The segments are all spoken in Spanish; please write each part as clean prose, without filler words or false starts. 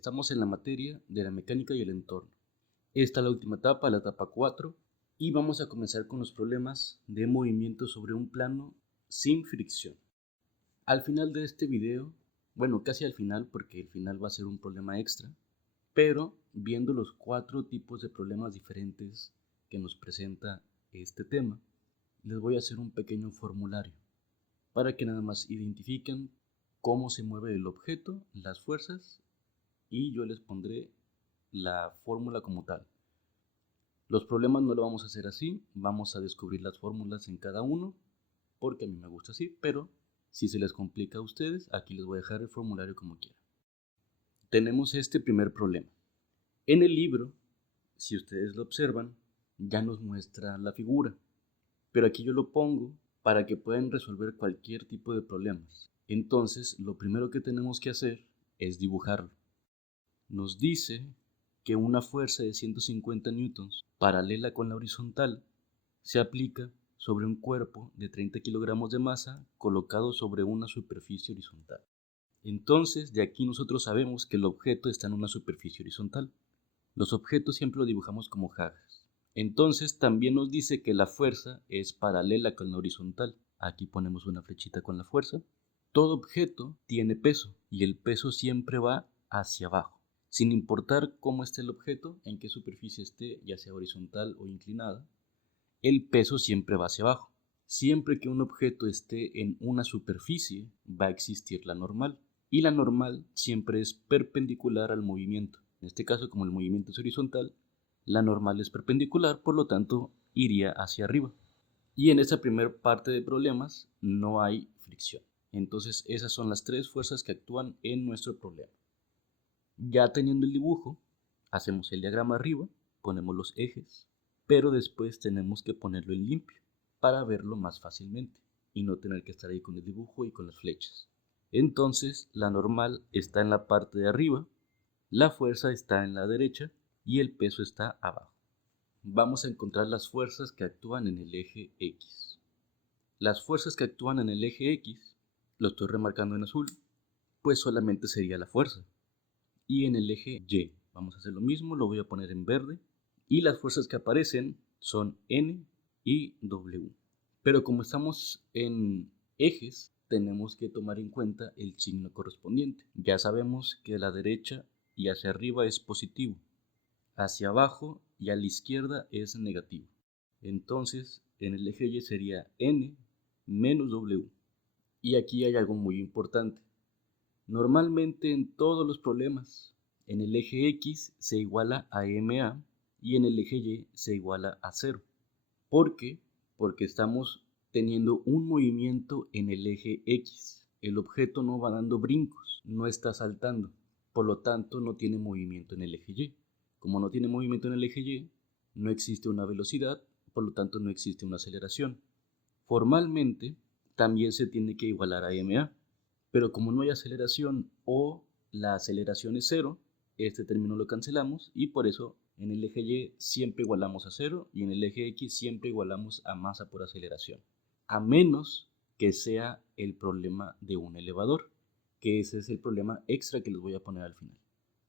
Estamos en la materia de la mecánica y el entorno. Esta es la última etapa, la etapa 4, y vamos a comenzar con los problemas de movimiento sobre un plano sin fricción. Al final de este video, bueno, casi al final, porque el final va a ser un problema extra, pero viendo los 4 tipos de problemas diferentes que nos presenta este tema, les voy a hacer un pequeño formulario para que nada más identifiquen cómo se mueve el objeto, las fuerzas, y yo les pondré la fórmula como tal. Los problemas no lo vamos a hacer así, vamos a descubrir las fórmulas en cada uno, porque a mí me gusta así, pero si se les complica a ustedes, aquí les voy a dejar el formulario como quieran. Tenemos este primer problema. En el libro, si ustedes lo observan, ya nos muestra la figura, pero aquí yo lo pongo para que puedan resolver cualquier tipo de problemas. Entonces, lo primero que tenemos que hacer es dibujarlo. Nos dice que una fuerza de 150 newtons paralela con la horizontal se aplica sobre un cuerpo de 30 kilogramos de masa colocado sobre una superficie horizontal. Entonces, de aquí nosotros sabemos que el objeto está en una superficie horizontal. Los objetos siempre los dibujamos como jajas. Entonces, también nos dice que la fuerza es paralela con la horizontal. Aquí ponemos una flechita con la fuerza. Todo objeto tiene peso y el peso siempre va hacia abajo. Sin importar cómo esté el objeto, en qué superficie esté, ya sea horizontal o inclinada, el peso siempre va hacia abajo. Siempre que un objeto esté en una superficie, va a existir la normal. Y la normal siempre es perpendicular al movimiento. En este caso, como el movimiento es horizontal, la normal es perpendicular, por lo tanto, iría hacia arriba. Y en esta primera parte de problemas no hay fricción. Entonces, esas son las 3 fuerzas que actúan en nuestro problema. Ya teniendo el dibujo, hacemos el diagrama arriba, ponemos los ejes, pero después tenemos que ponerlo en limpio para verlo más fácilmente y no tener que estar ahí con el dibujo y con las flechas. Entonces, la normal está en la parte de arriba, la fuerza está en la derecha y el peso está abajo. Vamos a encontrar las fuerzas que actúan en el eje X. Las fuerzas que actúan en el eje X, lo estoy remarcando en azul, pues solamente sería la fuerza. Y en el eje Y vamos a hacer lo mismo, lo voy a poner en verde, y las fuerzas que aparecen son N y W. Pero como estamos en ejes, tenemos que tomar en cuenta el signo correspondiente. Ya sabemos que a la derecha y hacia arriba es positivo, hacia abajo y a la izquierda es negativo. Entonces, en el eje Y sería N menos W. Y aquí hay algo muy importante. Normalmente en todos los problemas, en el eje X se iguala a MA y en el eje Y se iguala a 0. ¿Por qué? Porque estamos teniendo un movimiento en el eje X. El objeto no va dando brincos, no está saltando, por lo tanto no tiene movimiento en el eje Y. Como no tiene movimiento en el eje Y, no existe una velocidad, por lo tanto no existe una aceleración. Formalmente, también se tiene que igualar a MA. Pero como no hay aceleración o la aceleración es 0, este término lo cancelamos y por eso en el eje Y siempre igualamos a 0 y en el eje X siempre igualamos a masa por aceleración. A menos que sea el problema de un elevador, que ese es el problema extra que les voy a poner al final.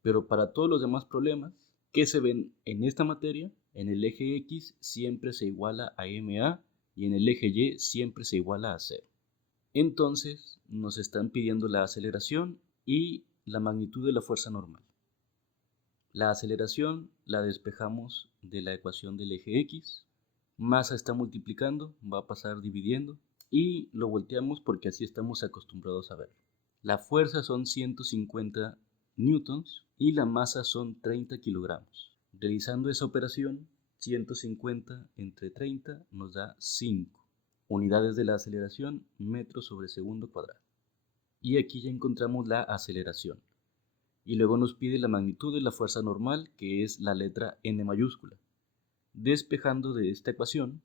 Pero para todos los demás problemas que se ven en esta materia, en el eje X siempre se iguala a MA y en el eje Y siempre se iguala a 0. Entonces nos están pidiendo la aceleración y la magnitud de la fuerza normal. La aceleración la despejamos de la ecuación del eje X, masa está multiplicando, va a pasar dividiendo y lo volteamos porque así estamos acostumbrados a ver. La fuerza son 150 newtons y la masa son 30 kilogramos. Realizando esa operación, 150 entre 30 nos da 5. Unidades de la aceleración, metros sobre segundo cuadrado. Y aquí ya encontramos la aceleración. Y luego nos pide la magnitud de la fuerza normal, que es la letra N mayúscula. Despejando de esta ecuación,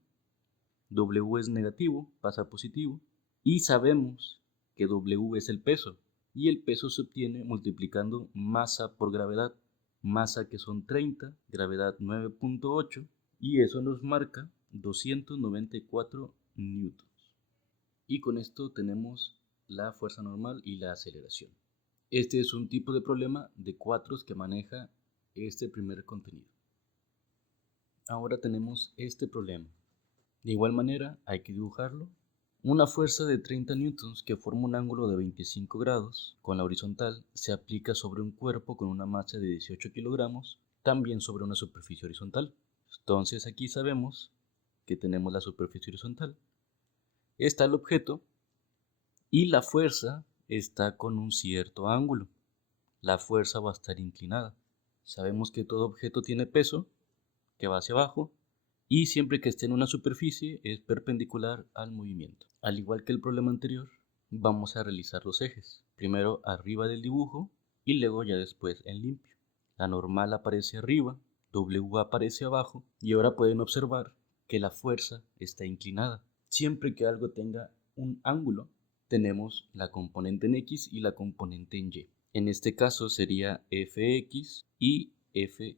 W es negativo, pasa a positivo, y sabemos que W es el peso, y el peso se obtiene multiplicando masa por gravedad. Masa que son 30, gravedad 9.8, y eso nos marca 294 newtons. Y con esto tenemos la fuerza normal y la aceleración. Este es un tipo de problema de cuatros que maneja este primer contenido. Ahora tenemos este problema. De igual manera hay que dibujarlo. Una fuerza de 30 newtons que forma un ángulo de 25 grados con la horizontal se aplica sobre un cuerpo con una masa de 18 kilogramos, también sobre una superficie horizontal. Entonces aquí sabemos que tenemos la superficie horizontal. Está el objeto y la fuerza está con un cierto ángulo. La fuerza va a estar inclinada. Sabemos que todo objeto tiene peso, que va hacia abajo, y siempre que esté en una superficie es perpendicular al movimiento. Al igual que el problema anterior, vamos a realizar los ejes. Primero arriba del dibujo y luego ya después en limpio. La normal aparece arriba, W aparece abajo y ahora pueden observar que la fuerza está inclinada. Siempre que algo tenga un ángulo, tenemos la componente en X y la componente en Y. En este caso sería Fx y Fy.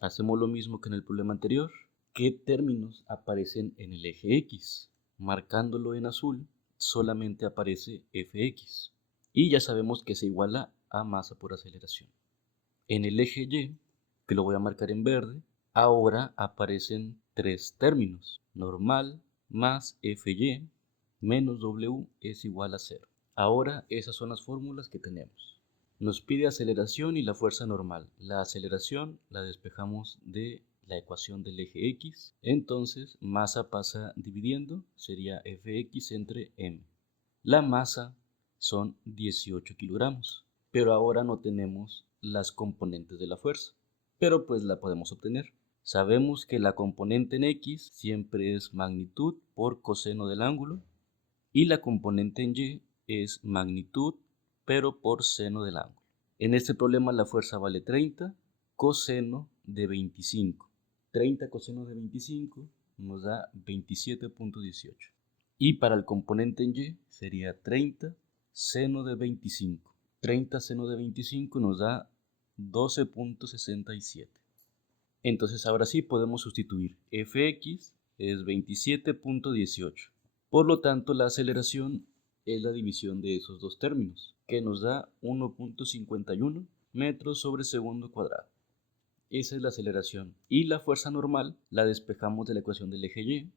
Hacemos lo mismo que en el problema anterior. ¿Qué términos aparecen en el eje X? Marcándolo en azul, solamente aparece Fx. Y ya sabemos que se iguala a masa por aceleración. En el eje Y, que lo voy a marcar en verde, ahora aparecen tres términos. Normal más Fy menos W es igual a 0. Ahora esas son las fórmulas que tenemos. Nos pide aceleración y la fuerza normal. La aceleración la despejamos de la ecuación del eje X. Entonces masa pasa dividiendo, sería Fx entre m. La masa son 18 kilogramos, pero ahora no tenemos las componentes de la fuerza, pero pues la podemos obtener. Sabemos que la componente en X siempre es magnitud por coseno del ángulo y la componente en Y es magnitud pero por seno del ángulo. En este problema la fuerza vale 30 coseno de 25. 30 coseno de 25 nos da 27.18. Y para el componente en Y sería 30 seno de 25. 30 seno de 25 nos da 12.67. Entonces ahora sí podemos sustituir. Fx es 27.18. Por lo tanto, la aceleración es la división de esos dos términos, que nos da 1.51 metros sobre segundo cuadrado. Esa es la aceleración. Y la fuerza normal la despejamos de la ecuación del eje Y.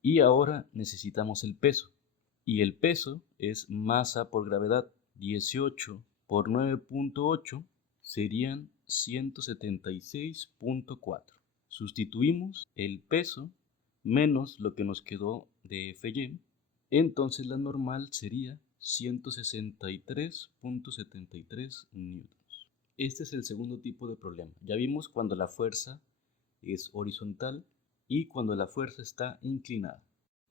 Y ahora necesitamos el peso. Y el peso es masa por gravedad. 18 por 9.8 serían 176.4. Sustituimos el peso menos lo que nos quedó de Fy, entonces la normal sería 163.73 newtons. Este es el segundo tipo de problema. Ya vimos cuando la fuerza es horizontal y cuando la fuerza está inclinada.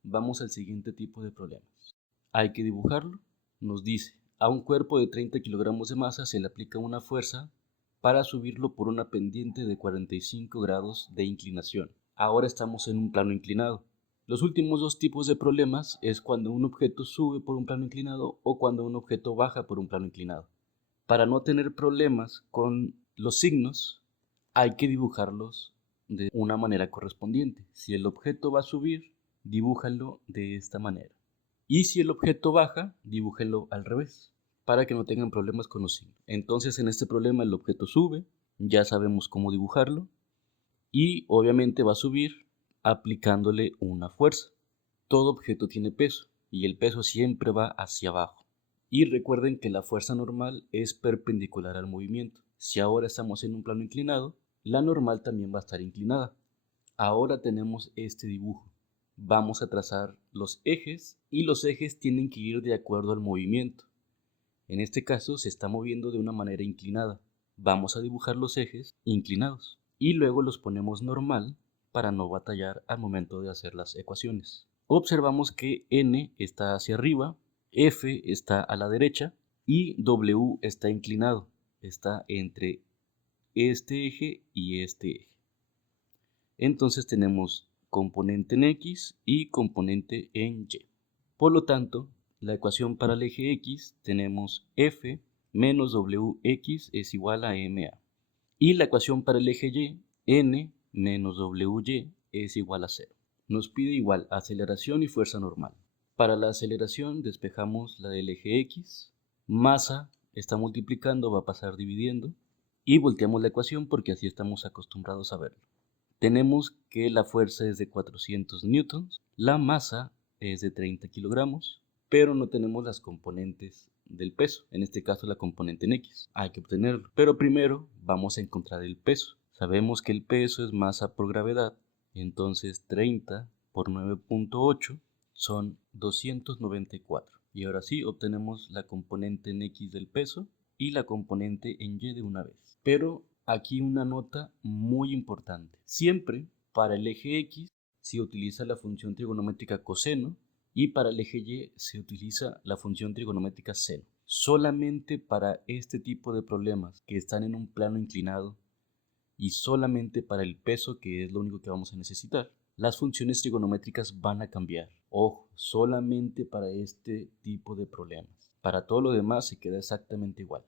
Vamos al siguiente tipo de problemas. Hay que dibujarlo. Nos dice, a un cuerpo de 30 kilogramos de masa se le aplica una fuerza para subirlo por una pendiente de 45 grados de inclinación. Ahora estamos en un plano inclinado. Los últimos dos tipos de problemas es cuando un objeto sube por un plano inclinado o cuando un objeto baja por un plano inclinado. Para no tener problemas con los signos, hay que dibujarlos de una manera correspondiente. Si el objeto va a subir, dibújalo de esta manera. Y si el objeto baja, dibújelo al revés, para que no tengan problemas con los signos. Entonces en este problema el objeto sube, ya sabemos cómo dibujarlo, y obviamente va a subir aplicándole una fuerza. Todo objeto tiene peso, y el peso siempre va hacia abajo. Y recuerden que la fuerza normal es perpendicular al movimiento. Si ahora estamos en un plano inclinado, la normal también va a estar inclinada. Ahora tenemos este dibujo. Vamos a trazar los ejes y los ejes tienen que ir de acuerdo al movimiento. En este caso se está moviendo de una manera inclinada. Vamos a dibujar los ejes inclinados y luego los ponemos normal para no batallar al momento de hacer las ecuaciones. Observamos que N está hacia arriba, F está a la derecha y W está inclinado. Está entre este eje y este eje. Entonces tenemos componente en X y componente en Y. Por lo tanto, la ecuación para el eje X tenemos F menos WX es igual a MA. Y la ecuación para el eje Y, N menos WY es igual a 0. Nos pide igual aceleración y fuerza normal. Para la aceleración despejamos la del eje X. Masa está multiplicando va a pasar dividiendo y volteamos la ecuación porque así estamos acostumbrados a verlo. Tenemos que la fuerza es de 400 newtons, la masa es de 30 kilogramos, pero no tenemos las componentes del peso, en este caso la componente en X. Hay que obtenerlo, pero primero vamos a encontrar el peso. Sabemos que el peso es masa por gravedad, entonces 30 por 9.8 son 294. Y ahora sí obtenemos la componente en X del peso y la componente en Y de una vez. Pero aquí una nota muy importante. Siempre para el eje X se utiliza la función trigonométrica coseno y para el eje Y se utiliza la función trigonométrica seno. Solamente para este tipo de problemas que están en un plano inclinado y solamente para el peso, que es lo único que vamos a necesitar, las funciones trigonométricas van a cambiar. Ojo, solamente para este tipo de problemas. Para todo lo demás se queda exactamente igual.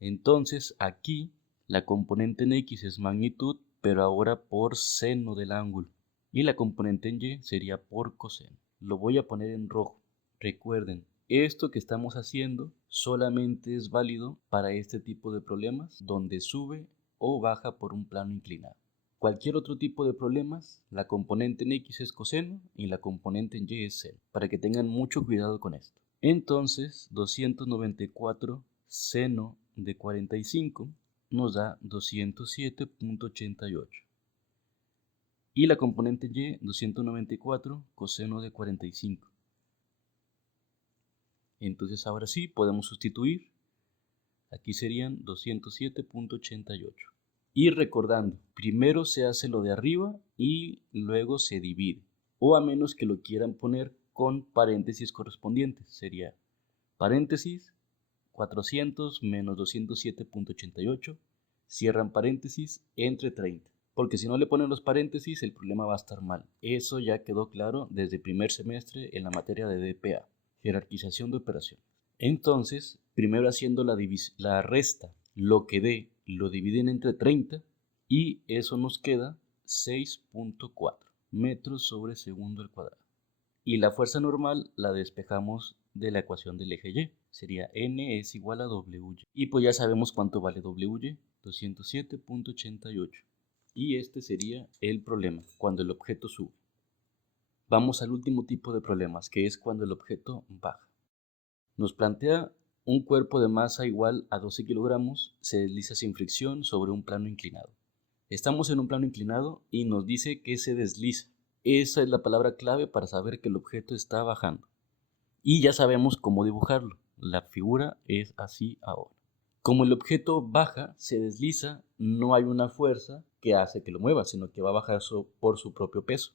Entonces aquí la componente en X es magnitud, pero ahora por seno del ángulo. Y la componente en Y sería por coseno. Lo voy a poner en rojo. Recuerden, esto que estamos haciendo solamente es válido para este tipo de problemas donde sube o baja por un plano inclinado. Cualquier otro tipo de problemas, la componente en X es coseno y la componente en Y es seno, para que tengan mucho cuidado con esto. Entonces, 294 seno de 45 nos da 207.88. Y la componente Y, 294 coseno de 45. Entonces ahora sí podemos sustituir. Aquí serían 207.88. Y recordando, primero se hace lo de arriba y luego se divide. O a menos que lo quieran poner con paréntesis correspondientes. Sería paréntesis 400 menos 207.88. Cierran paréntesis entre 30. Porque si no le ponen los paréntesis, el problema va a estar mal. Eso ya quedó claro desde primer semestre en la materia de DPA, jerarquización de operaciones. Entonces, primero haciendo la resta, lo que dé lo dividen entre 30 y eso nos queda 6.4 metros sobre segundo al cuadrado. Y la fuerza normal la despejamos de la ecuación del eje Y. Sería N es igual a WY. Y pues ya sabemos cuánto vale WY, 207.88. Y este sería el problema, cuando el objeto sube. Vamos al último tipo de problemas, que es cuando el objeto baja. Nos plantea un cuerpo de masa igual a 12 kilogramos, se desliza sin fricción sobre un plano inclinado. Estamos en un plano inclinado y nos dice que se desliza. Esa es la palabra clave para saber que el objeto está bajando. Y ya sabemos cómo dibujarlo. La figura es así ahora. Como el objeto baja, se desliza, no hay una fuerza que hace que lo mueva, sino que va a bajar por su propio peso.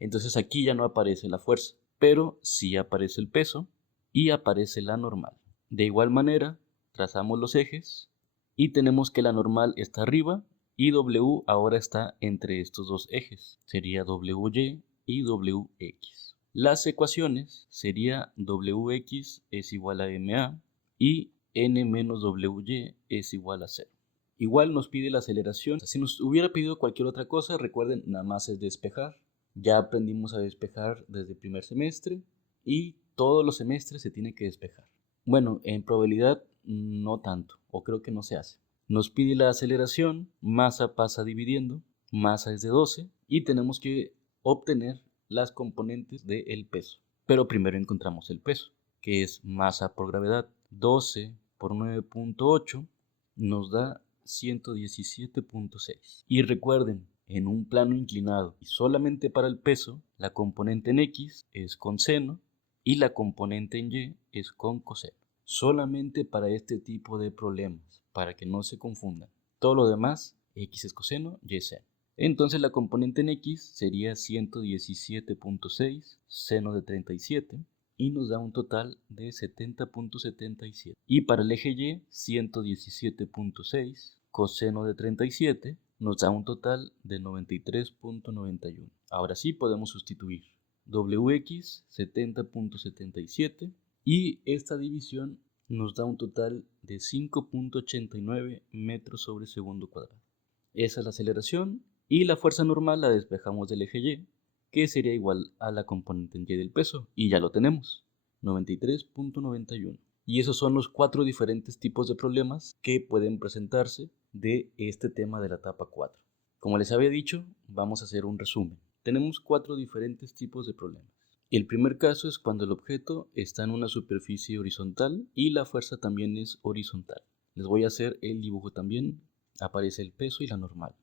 Entonces aquí ya no aparece la fuerza, pero sí aparece el peso y aparece la normal. De igual manera, trazamos los ejes y tenemos que la normal está arriba y W ahora está entre estos dos ejes. Sería WY y WX. Las ecuaciones sería WX es igual a MA y N menos WY es igual a 0. Igual nos pide la aceleración. Si nos hubiera pedido cualquier otra cosa, recuerden, nada más es despejar. Ya aprendimos a despejar desde el primer semestre y todos los semestres se tiene que despejar. Bueno, en probabilidad no tanto, o creo que no se hace. Nos pide la aceleración, masa pasa dividiendo, masa es de 12 y tenemos que obtener las componentes del peso. Pero primero encontramos el peso, que es masa por gravedad. 12 por 9.8 nos da 117.6. Y recuerden, en un plano inclinado y solamente para el peso, la componente en X es con seno y la componente en Y es con coseno. Solamente para este tipo de problemas, para que no se confundan. Todo lo demás, X es coseno, Y es seno. Entonces la componente en X sería 117.6 seno de 37 y nos da un total de 70.77. Y para el eje Y, 117.6 coseno de 37 nos da un total de 93.91. Ahora sí podemos sustituir. WX 70.77 y esta división nos da un total de 5.89 metros sobre segundo cuadrado. Esa es la aceleración y la fuerza normal la despejamos del eje Y, que sería igual a la componente en Y del peso, y ya lo tenemos, 93.91. Y esos son los 4 diferentes tipos de problemas que pueden presentarse de este tema de la etapa 4. Como les había dicho, vamos a hacer un resumen. Tenemos 4 diferentes tipos de problemas. El primer caso es cuando el objeto está en una superficie horizontal y la fuerza también es horizontal. Les voy a hacer el dibujo también. Aparece el peso y la normal.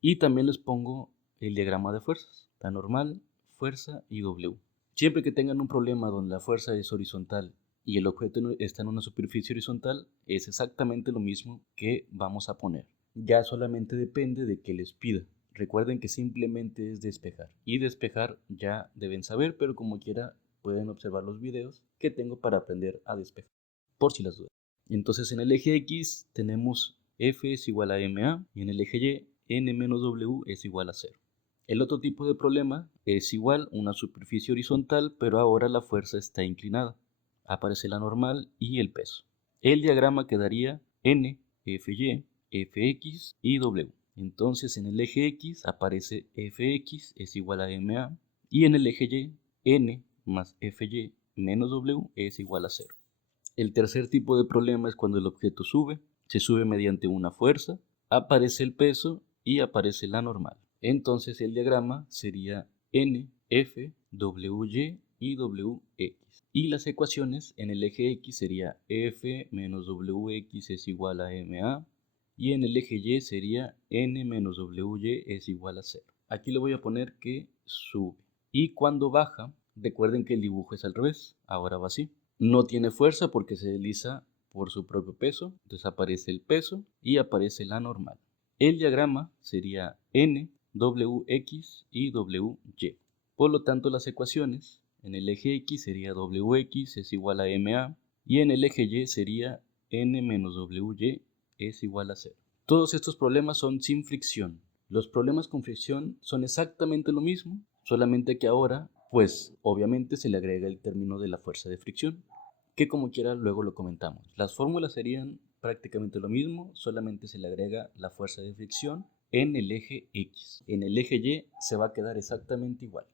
Y también les pongo el diagrama de fuerzas. La normal, fuerza y W. Siempre que tengan un problema donde la fuerza es horizontal y el objeto está en una superficie horizontal, es exactamente lo mismo que vamos a poner. Ya solamente depende de que les pida. Recuerden que simplemente es despejar. Y despejar ya deben saber, pero como quiera pueden observar los videos que tengo para aprender a despejar, por si las dudas. Entonces en el eje X tenemos F es igual a MA y en el eje Y N menos W es igual a 0. El otro tipo de problema es igual una superficie horizontal, pero ahora la fuerza está inclinada. Aparece la normal y el peso. El diagrama quedaría N, FY, Fx y W. Entonces en el eje X aparece Fx es igual a MA y en el eje Y N más Fy menos W es igual a 0. El tercer tipo de problema es cuando el objeto sube, se sube mediante una fuerza, aparece el peso y aparece la normal. Entonces el diagrama sería N, F, WY y WX. Y las ecuaciones en el eje X sería F menos WX es igual a MA y en el eje Y sería N menos WY es igual a 0. Aquí le voy a poner que sube. Y cuando baja, recuerden que el dibujo es al revés, ahora va así. No tiene fuerza porque se desliza por su propio peso, entonces aparece el peso y aparece la normal. El diagrama sería N, WX y WY. Por lo tanto, las ecuaciones en el eje X sería WX es igual a MA y en el eje Y sería N menos WY es igual a 0. Todos estos problemas son sin fricción. Los problemas con fricción son exactamente lo mismo, solamente que ahora, pues obviamente se le agrega el término de la fuerza de fricción, que como quiera luego lo comentamos. Las fórmulas serían prácticamente lo mismo, solamente se le agrega la fuerza de fricción en el eje X. En el eje Y se va a quedar exactamente igual.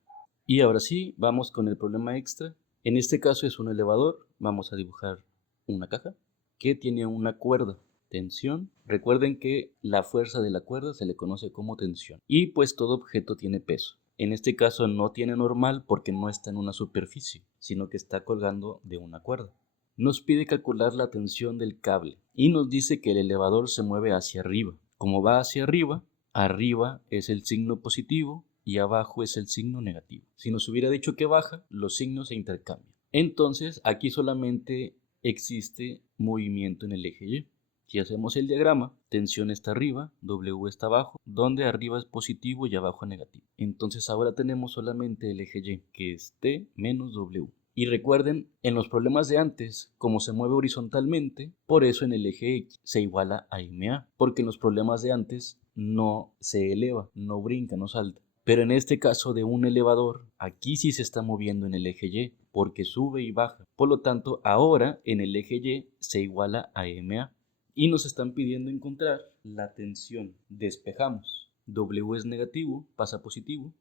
Y ahora sí, vamos con el problema extra. En este caso es un elevador. Vamos a dibujar una caja que tiene una cuerda, tensión. Recuerden que la fuerza de la cuerda se le conoce como tensión. Y pues todo objeto tiene peso. En este caso no tiene normal porque no está en una superficie, sino que está colgando de una cuerda. Nos pide calcular la tensión del cable y nos dice que el elevador se mueve hacia arriba. Como va hacia arriba, arriba es el signo positivo y abajo es el signo negativo. Si nos hubiera dicho que baja, los signos se intercambian. Entonces aquí solamente existe movimiento en el eje Y. Si hacemos el diagrama, tensión está arriba, W está abajo, donde arriba es positivo y abajo negativo. Entonces ahora tenemos solamente el eje Y, que es T menos W. Y recuerden, en los problemas de antes, como se mueve horizontalmente, por eso en el eje X se iguala a MA, porque en los problemas de antes no se eleva, no brinca, no salta. Pero en este caso de un elevador, aquí sí se está moviendo en el eje Y, porque sube y baja. Por lo tanto, ahora en el eje Y se iguala a MA. Y nos están pidiendo encontrar la tensión. Despejamos. W es negativo, pasa a positivo.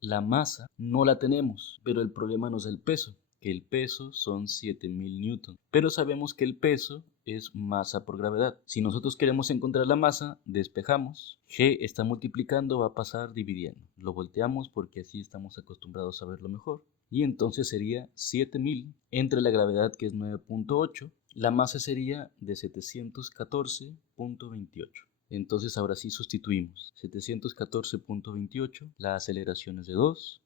La masa no la tenemos, pero el problema no es el peso, que el peso son 7000 newtons. Pero sabemos que el peso es masa por gravedad. Si nosotros queremos encontrar la masa, despejamos. G está multiplicando, va a pasar dividiendo. Lo volteamos porque así estamos acostumbrados a verlo mejor. Y entonces sería 7000 entre la gravedad que es 9.8. La masa sería de 714.28. Entonces ahora sí sustituimos. 714.28, la aceleración es de 2,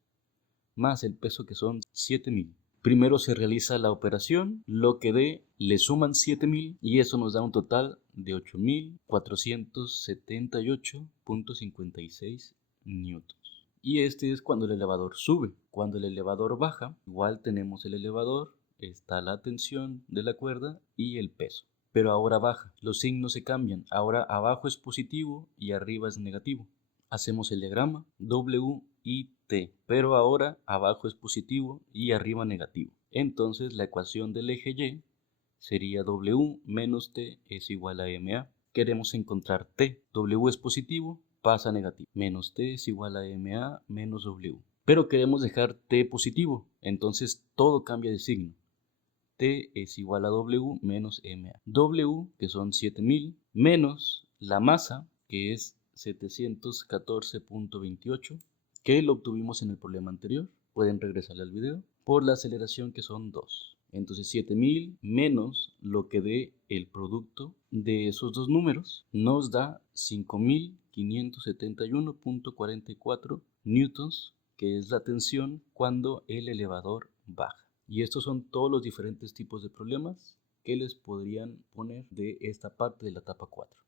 más el peso que son 7000. Primero se realiza la operación, lo que dé le suman 7000 y eso nos da un total de 8478.56 newtons. Y este es cuando el elevador sube. Cuando el elevador baja, igual tenemos el elevador, está la tensión de la cuerda y el peso. Pero ahora baja, los signos se cambian, ahora abajo es positivo y arriba es negativo. Hacemos el diagrama W y T, pero ahora abajo es positivo y arriba negativo. Entonces la ecuación del eje Y sería W menos T es igual a MA. Queremos encontrar T. W es positivo, pasa a negativo. Menos T es igual a MA menos W. Pero queremos dejar T positivo, entonces todo cambia de signo. T es igual a W menos MA. W, que son 7000, menos la masa, que es 714.28, que lo obtuvimos en el problema anterior. Pueden regresarle al video. Por la aceleración, que son 2. Entonces 7000 menos lo que dé el producto de esos dos números nos da 5571.44 newtons, que es la tensión cuando el elevador baja. Y estos son todos los diferentes tipos de problemas que les podrían poner de esta parte de la etapa 4.